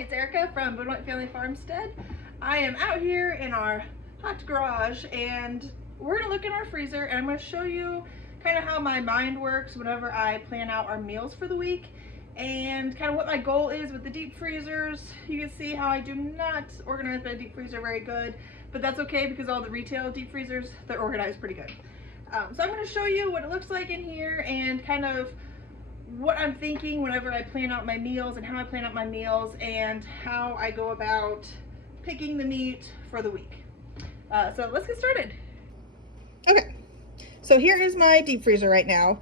It's Erica from Boonwhite Family Farmstead. I am out here in our hot garage and we're going to look in our freezer and I'm going to show you kind of how my mind works whenever I plan out our meals for the week and kind of what my goal is with the deep freezers. You can see how I do not organize my deep freezer very good, but that's okay because all the retail deep freezers, they're organized pretty good. So I'm going to show you what it looks like in here and kind of what I'm thinking whenever I plan out my meals and how I plan out my meals and how I go about picking the meat for the week. So let's get started. Okay, so here is my deep freezer right now.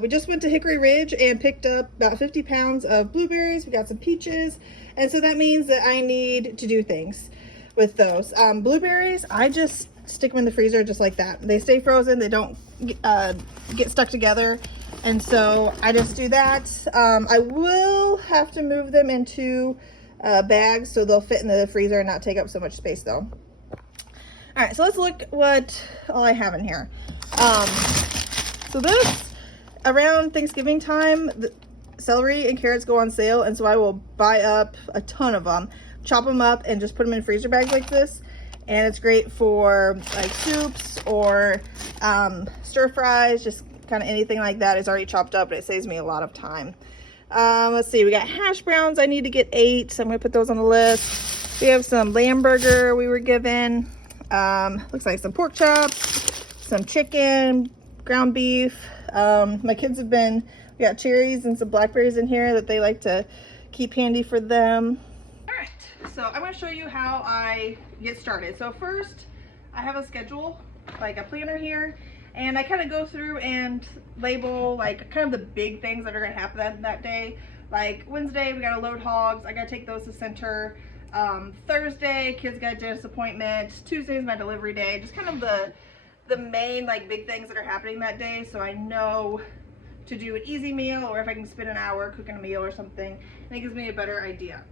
We just went to Hickory Ridge and picked up about 50 pounds of blueberries. We got some peaches, and so that means that I need to do things with those. Blueberries, I just stick them in the freezer just like that. They stay frozen, they don't get stuck together. And so I just do that. I will have to move them into bags so they'll fit in the freezer and not take up so much space though. All right, so let's look what all I have in here. So this, around Thanksgiving time, the celery and carrots go on sale, and so I will buy up a ton of them, chop them up, and just put them in freezer bags like this. And it's great for like soups or stir fries, just kind of anything like that is already chopped up, but it saves me a lot of time. Let's see, we got hash browns. I need to get 8, so I'm gonna put those on the list. We have some lamb burger we were given. Looks like some pork chops, some chicken, ground beef. My kids have been, we got cherries and some blackberries in here that they like to keep handy for them. All right, so I'm gonna show you how I get started. So first, I have a schedule, like a planner here, and I kind of go through and label like kind of the big things that are going to happen that day. Like Wednesday, we got to load hogs. I got to take those to center. Thursday, kids got a dentist appointment. Tuesday is my delivery day. Just kind of the main like big things that are happening that day, so I know to do an easy meal or if I can spend an hour cooking a meal or something, and it gives me a better idea.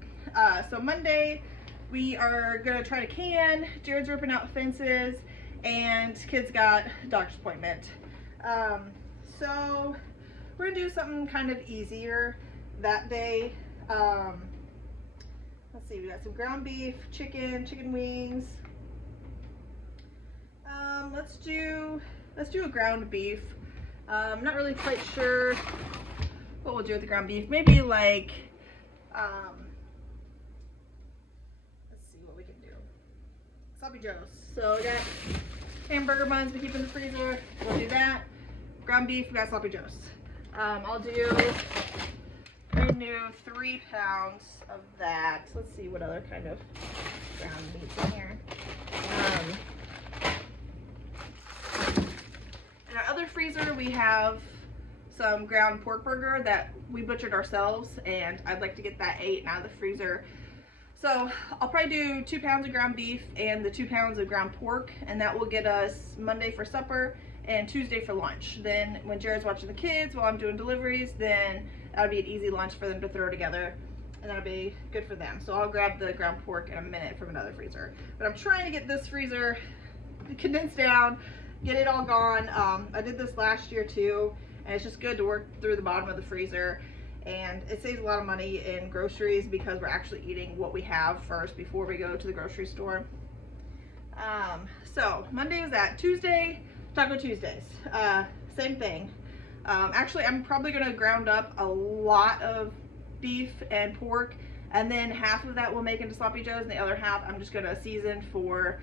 So Monday, we are going to try to can. Jared's ripping out fences. And kids got a doctor's appointment. So we're gonna do something kind of easier that day. Let's see, we got some ground beef, chicken wings. Let's do a ground beef. I'm not really quite sure what we'll do with the ground beef. Maybe like let's see what we can do. Sloppy Joes. So we got hamburger buns we keep in the freezer. We'll do that. Ground beef, we got Sloppy Joes. I'll do brand new 3 pounds of that. Let's see what other kind of ground meat's in here. In our other freezer, we have some ground pork burger that we butchered ourselves, and I'd like to get that 8 out of the freezer. So I'll probably do 2 pounds of ground beef and the 2 pounds of ground pork, and that will get us Monday for supper and Tuesday for lunch. Then when Jared's watching the kids while I'm doing deliveries, then that'll be an easy lunch for them to throw together, and that'll be good for them. So I'll grab the ground pork in a minute from another freezer. But I'm trying to get this freezer condensed down, get it all gone. I did this last year too, and it's just good to work through the bottom of the freezer. And it saves a lot of money in groceries because we're actually eating what we have first before we go to the grocery store. So Monday is that. Tuesday, Taco Tuesdays. Same thing. Actually, I'm probably going to ground up a lot of beef and pork, and then half of that we'll make into Sloppy Joes, and the other half I'm just going to season for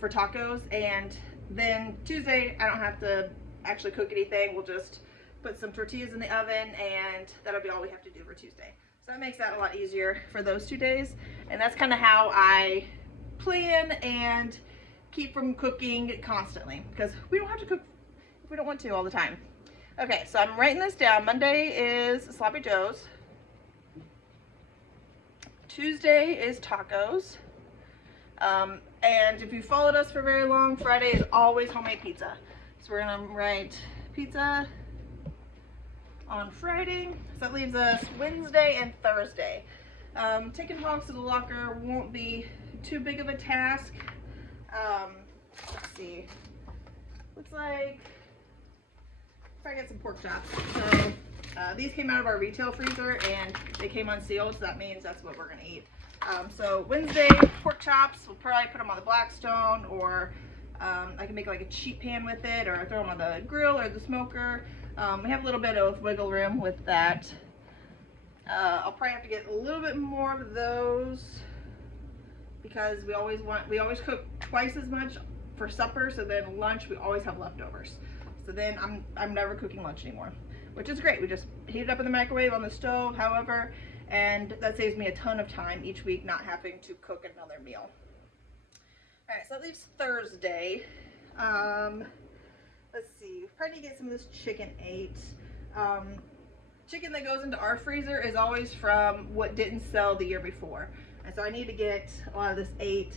tacos. And then Tuesday, I don't have to actually cook anything. We'll just put some tortillas in the oven, and that'll be all we have to do for Tuesday. So that makes that a lot easier for those 2 days. And that's kind of how I plan and keep from cooking constantly, because we don't have to cook if we don't want to all the time. Okay, so I'm writing this down. Monday is Sloppy Joes. Tuesday is tacos. And if you followed us for very long, Friday is always homemade pizza. So we're gonna write pizza on Friday. So that leaves us Wednesday and Thursday. Taking hogs to the locker won't be too big of a task. Let's see. Looks like if I get some pork chops. So These came out of our retail freezer and they came unsealed, so that means that's what we're gonna eat. So Wednesday, pork chops, we'll probably put them on the Blackstone, or I can make like a cheat pan with it, or throw them on the grill or the smoker. We have a little bit of wiggle room with that. I'll probably have to get a little bit more of those because we always cook twice as much for supper, so then lunch we always have leftovers. So then I'm never cooking lunch anymore, which is great. We just heat it up in the microwave on the stove, however, and that saves me a ton of time each week not having to cook another meal. All right, so that leaves Thursday. Let's see, we probably need to get some of this chicken ate. Chicken that goes into our freezer is always from what didn't sell the year before. And so I need to get a lot of this ate,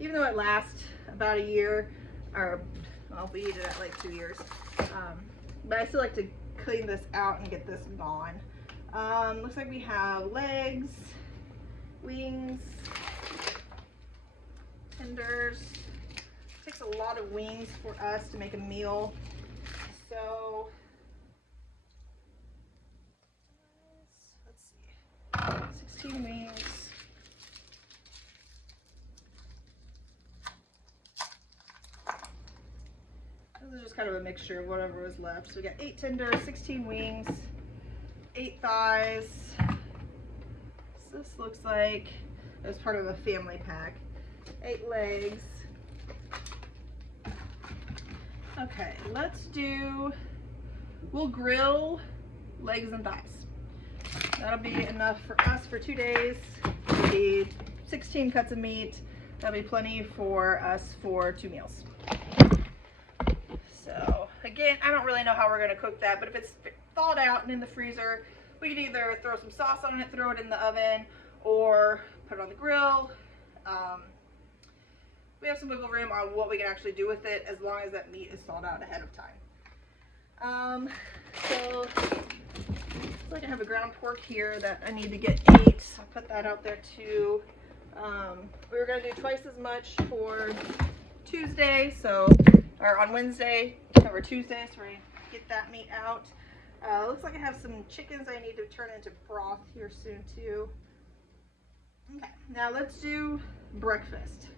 even though it lasts about a year, or well, we eat it at like 2 years. But I still like to clean this out and get this gone. Looks like we have legs, wings, tenders. Takes a lot of wings for us to make a meal. So let's see, 16 wings. This is just kind of a mixture of whatever was left. So we got 8 tenders, 16 wings, 8 thighs. So this looks like it was part of a family pack. 8 legs. Okay, we'll grill legs and thighs. That'll be enough for us for 2 days. It'll be 16 cuts of meat. That'll be plenty for us for 2 meals. So again, I don't really know how we're gonna cook that, but if it's thawed out and in the freezer, we can either throw some sauce on it, throw it in the oven, or put it on the grill. We have some wiggle room on what we can actually do with it, as long as that meat is thawed out ahead of time. So looks like I have a ground pork here that I need to get ate. I'll put that out there too. We were gonna do twice as much for Tuesday, or on Wednesday over Tuesday, so we get that meat out. Looks like I have some chickens I need to turn into broth here soon too. Okay, now let's do breakfast.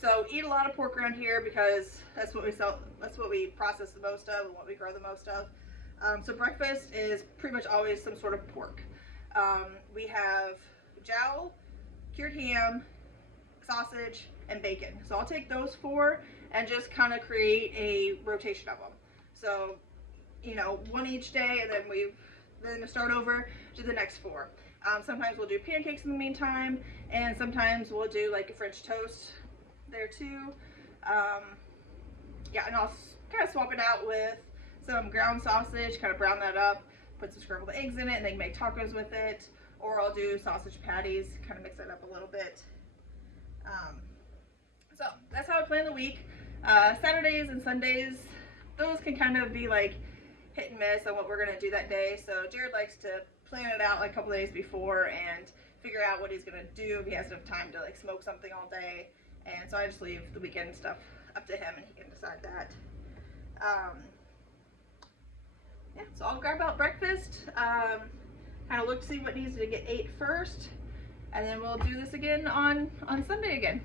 So eat a lot of pork around here because that's what we sell, that's what we process the most of and what we grow the most of. So breakfast is pretty much always some sort of pork. We have jowl, cured ham, sausage, and bacon. So I'll take those 4 and just kind of create a rotation of them. So, you know, 1 each day, and then start over to the next 4. Sometimes we'll do pancakes in the meantime, and sometimes we'll do like a French toast there too. Yeah, and I'll kind of swap it out with some ground sausage, kind of brown that up, put some scrambled eggs in it, and then make tacos with it. Or I'll do sausage patties, kind of mix it up a little bit. So that's how I plan the week. Saturdays and Sundays, those can kind of be like hit and miss on what we're gonna do that day. So Jared likes to plan it out like a couple days before and figure out what he's gonna do if he has enough time to like smoke something all day. And so I just leave the weekend stuff up to him and he can decide that. Yeah, so I'll grab out breakfast, kind of look to see what needs to get ate first, and then we'll do this again on Sunday again.